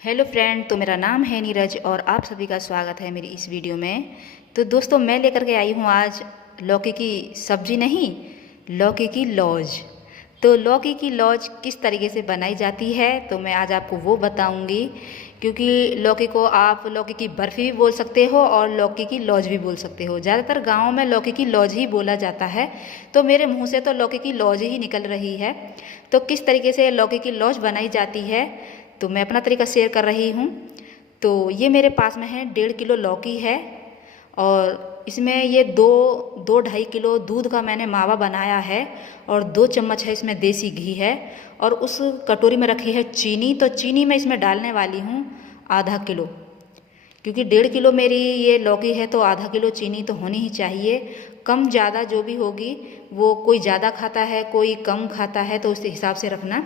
Hello friend, तो मेरा नाम है नीरज और आप सभी का स्वागत है मेरी इस वीडियो में। तो दोस्तों, मैं लेकर के आई हूँ आज लौकी की सब्जी नहीं, लौकी की लौज। तो लौकी की लौज किस तरीके से बनाई जाती है तो मैं आज आपको वो बताऊंगी। क्योंकि लौकी को आप लौकी की बर्फ़ी भी बोल सकते हो और लौकी की लौज भी बोल सकते हो। ज़्यादातर गाँव में लौकी की लौज ही बोला जाता है, तो मेरे मुँह से तो लौकी की लौज ही निकल रही है। तो किस तरीके से लौकी की लौज बनाई जाती है तो मैं अपना तरीका शेयर कर रही हूँ। तो ये मेरे पास में है 1.5 किलो लौकी है और इसमें ये दो दो 2.5 किलो दूध का मैंने मावा बनाया है और 2 चम्मच है इसमें देसी घी है। और उस कटोरी में रखी है चीनी, तो चीनी मैं इसमें डालने वाली हूँ आधा किलो। क्योंकि 1.5 किलो मेरी ये लौकी है तो आधा किलो चीनी तो होनी ही चाहिए। कम ज़्यादा जो भी होगी वो कोई ज़्यादा खाता है कोई कम खाता है, तो उस हिसाब से रखना।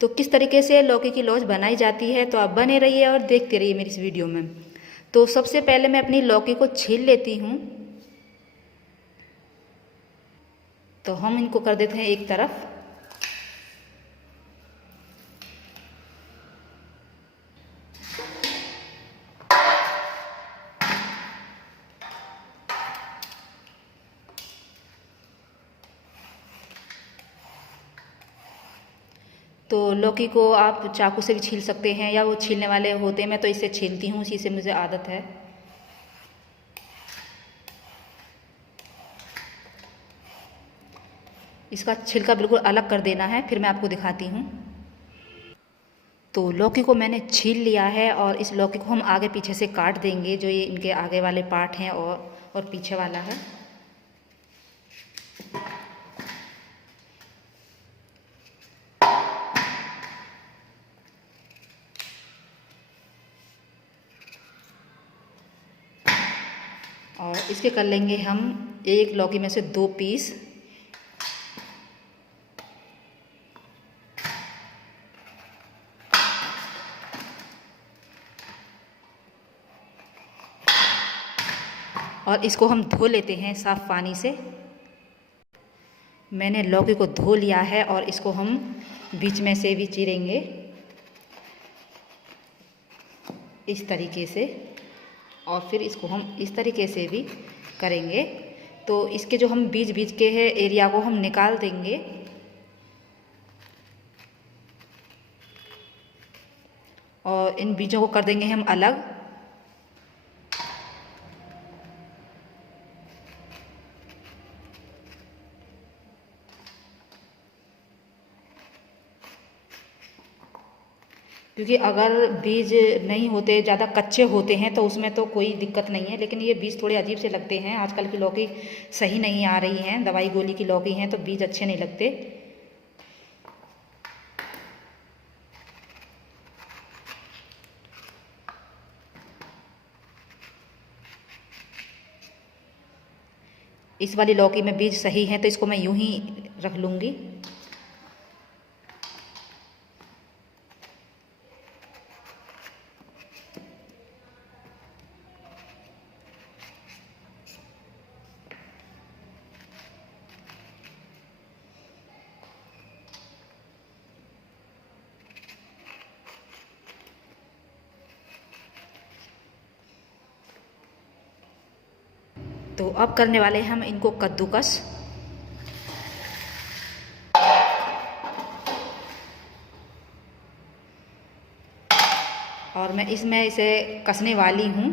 तो किस तरीके से लौकी की लौज बनाई जाती है तो आप बने रहिए और देखते रहिए मेरी इस वीडियो में। तो सबसे पहले मैं अपनी लौकी को छील लेती हूँ। तो हम इनको कर देते हैं एक तरफ। तो लौकी को आप चाकू से भी छील सकते हैं या वो छीलने वाले होते हैं, मैं तो इससे छीलती हूँ, इसी से मुझे आदत है। इसका छिलका बिल्कुल अलग कर देना है, फिर मैं आपको दिखाती हूँ। तो लौकी को मैंने छील लिया है और इस लौकी को हम आगे पीछे से काट देंगे, जो ये इनके आगे वाले पार्ट हैं और पीछे वाला है। और इसके कर लेंगे हम एक लौकी में से 2 पीस। और इसको हम धो लेते हैं साफ़ पानी से। मैंने लौकी को धो लिया है और इसको हम बीच में से भी चीरेंगे इस तरीके से, और फिर इसको हम इस तरीके से भी करेंगे। तो इसके जो हम बीच बीच के है एरिया को हम निकाल देंगे। और इन बीजों को कर देंगे हम अलग। क्योंकि अगर बीज नहीं होते, ज़्यादा कच्चे होते हैं तो उसमें तो कोई दिक्कत नहीं है, लेकिन ये बीज थोड़े अजीब से लगते हैं। आजकल की लौकी सही नहीं आ रही हैं, दवाई गोली की लौकी हैं तो बीज अच्छे नहीं लगते। इस वाली लौकी में बीज सही है तो इसको मैं यूं ही रख लूँगी। तो अब करने वाले हैं हम इनको कद्दूकस। और मैं इसमें इसे कसने वाली हूँ।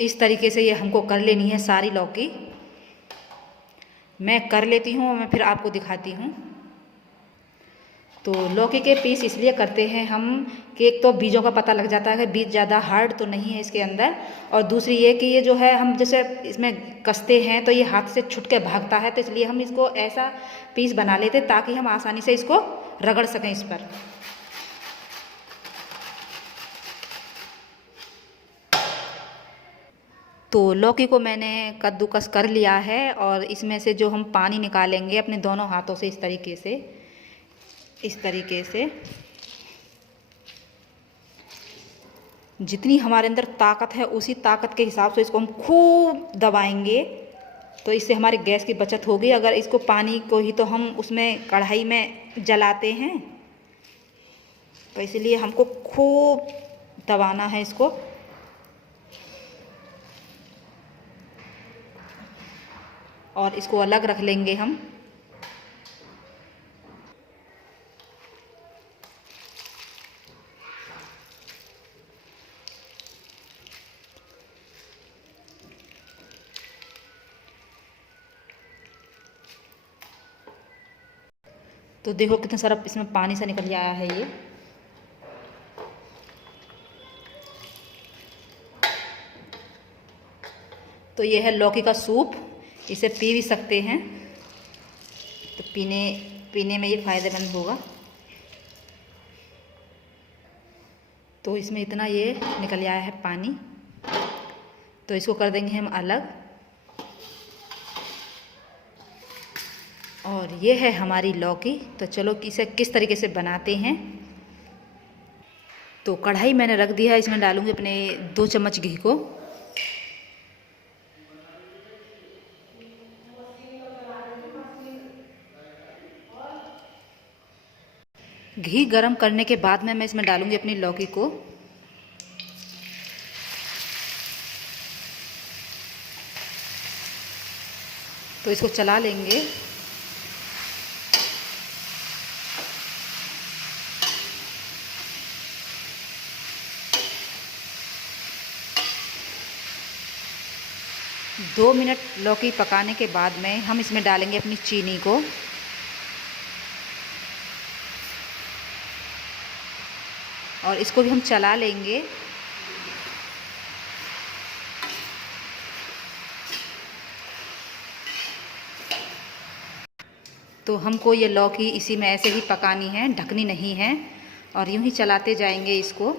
इस तरीके से ये हमको कर लेनी है सारी लौकी। मैं कर लेती हूँ और मैं फिर आपको दिखाती हूँ। तो लौकी के पीस इसलिए करते हैं हम कि एक तो बीजों का पता लग जाता है कि बीज ज़्यादा हार्ड तो नहीं है इसके अंदर, और दूसरी ये कि ये जो है हम जैसे इसमें कसते हैं तो ये हाथ से छुट के भागता है, तो इसलिए हम इसको ऐसा पीस बना लेते ताकि हम आसानी से इसको रगड़ सकें इस पर। तो लौकी को मैंने कद्दूकस कर लिया है और इसमें से जो हम पानी निकालेंगे अपने दोनों हाथों से इस तरीके से। इस तरीके से जितनी हमारे अंदर ताकत है उसी ताकत के हिसाब से इसको हम खूब दबाएंगे, तो इससे हमारे गैस की बचत होगी। अगर इसको पानी को ही तो हम उसमें कढ़ाई में जलाते हैं, तो इसलिए हमको खूब दबाना है इसको। और इसको अलग रख लेंगे हम। तो देखो कितना सारा इसमें पानी सा निकल आया है ये। तो ये है लौकी का सूप, इसे पी भी सकते हैं, तो पीने में ये फ़ायदेमंद होगा। तो इसमें इतना ये निकल आया है पानी, तो इसको कर देंगे हम अलग। और ये है हमारी लौकी। तो चलो इसे किस तरीके से बनाते हैं। तो कढ़ाई मैंने रख दिया है, इसमें डालूंगी अपने 2 चम्मच घी को। घी गरम करने के बाद मैं इसमें डालूंगी अपनी लौकी को। तो इसको चला लेंगे। दो मिनट लौकी पकाने के बाद में हम इसमें डालेंगे अपनी चीनी को। और इसको भी हम चला लेंगे। तो हमको ये लौकी इसी में ऐसे ही पकानी है, ढकनी नहीं है। और यूं ही चलाते जाएंगे इसको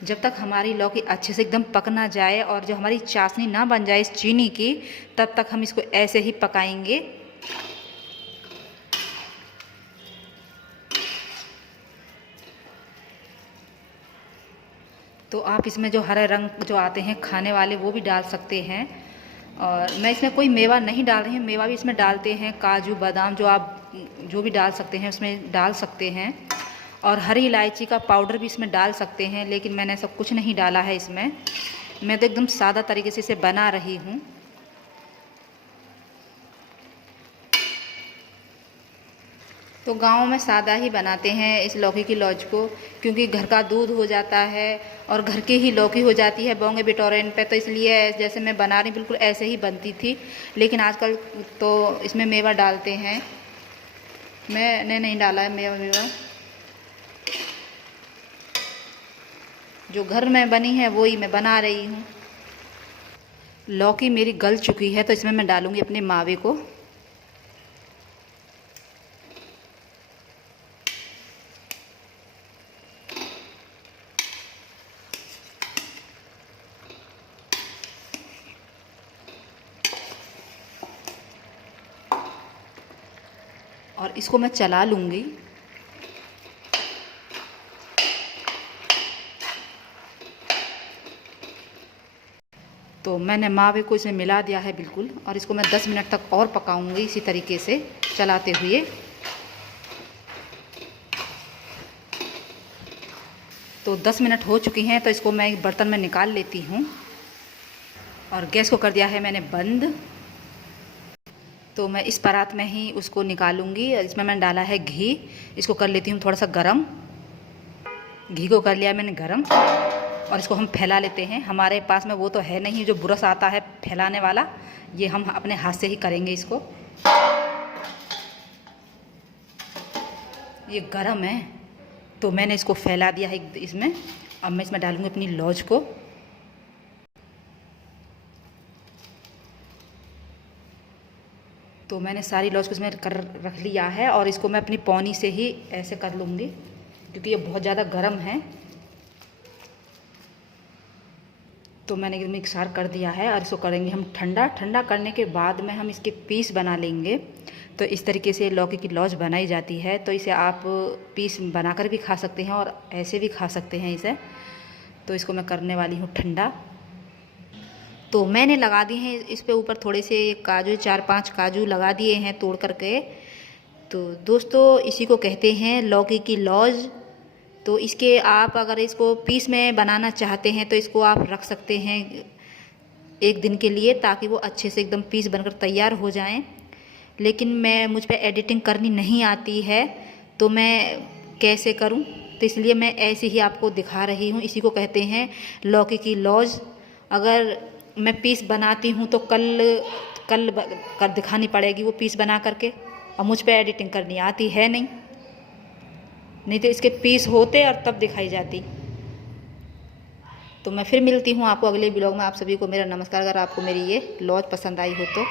जब तक हमारी लौकी अच्छे से एकदम पक ना जाए और जो हमारी चाशनी ना बन जाए इस चीनी की, तब तक हम इसको ऐसे ही पकाएंगे। तो आप इसमें जो हरे रंग जो आते हैं खाने वाले वो भी डाल सकते हैं। और मैं इसमें कोई मेवा नहीं डाल रही हूँ, मेवा भी इसमें डालते हैं, काजू बादाम जो आप जो भी डाल सकते हैं उसमें डाल सकते हैं। और हरी इलायची का पाउडर भी इसमें डाल सकते हैं, लेकिन मैंने सब कुछ नहीं डाला है इसमें। मैं तो एकदम सादा तरीके से इसे बना रही हूँ। तो गांव में सादा ही बनाते हैं इस लौकी की लौज को, क्योंकि घर का दूध हो जाता है और घर की ही लौकी हो जाती है बौंगे बिटोरेन पे। तो इसलिए जैसे मैं बना रही बिल्कुल ऐसे ही बनती थी, लेकिन आजकल तो इसमें मेवा डालते हैं। मैंने नहीं डाला है मेवा, जो घर में बनी है वो ही मैं बना रही हूँ। लौकी मेरी गल चुकी है, तो इसमें मैं डालूँगी अपने मावे को। और इसको मैं चला लूँगी। तो मैंने मावे को इसमें मिला दिया है बिल्कुल, और इसको मैं 10 मिनट तक और पकाऊंगी इसी तरीके से चलाते हुए। तो 10 मिनट हो चुकी हैं, तो इसको मैं एक बर्तन में निकाल लेती हूँ। और गैस को कर दिया है मैंने बंद। तो मैं इस परात में ही उसको निकालूंगी। इसमें मैंने डाला है घी, इसको कर लेती हूँ थोड़ा सा गरम। घी को कर लिया मैंने गरम, और इसको हम फैला लेते हैं। हमारे पास में वो तो है नहीं जो ब्रश आता है फैलाने वाला, ये हम अपने हाथ से ही करेंगे इसको। ये गरम है, तो मैंने इसको फैला दिया है इसमें। अब मैं इसमें डालूंगी अपनी लौज को। तो मैंने सारी लौज को इसमें कर रख लिया है, और इसको मैं अपनी पौनी से ही ऐसे कर लूँगी, क्योंकि ये बहुत ज़्यादा गर्म है। तो मैंने मिक्सर कर दिया है, और इसको करेंगे हम ठंडा। ठंडा करने के बाद में हम इसके पीस बना लेंगे, तो इस तरीके से लौकी की लॉज बनाई जाती है। तो इसे आप पीस बनाकर भी खा सकते हैं और ऐसे भी खा सकते हैं इसे। तो इसको मैं करने वाली हूँ ठंडा। तो मैंने लगा दिए हैं इस पे ऊपर थोड़े से काजू, 4-5 काजू लगा दिए हैं तोड़ करके। तो दोस्तों इसी को कहते हैं लौकी की लॉज। तो इसके आप अगर इसको पीस में बनाना चाहते हैं तो इसको आप रख सकते हैं एक दिन के लिए, ताकि वो अच्छे से एकदम पीस बनकर तैयार हो जाएं। लेकिन मुझ पे एडिटिंग करनी नहीं आती है, तो मैं कैसे करूं, तो इसलिए मैं ऐसे ही आपको दिखा रही हूं। इसी को कहते हैं लौकी की लॉज। अगर मैं पीस बनाती हूं तो कल कर दिखानी पड़ेगी वो पीस बना करके, और मुझ पे एडिटिंग करनी आती है नहीं तो इसके पीस होते और तब दिखाई जाती। तो मैं फिर मिलती हूँ आपको अगले ब्लॉग में। आप सभी को मेरा नमस्कार। अगर आपको मेरी ये लॉज पसंद आई हो तो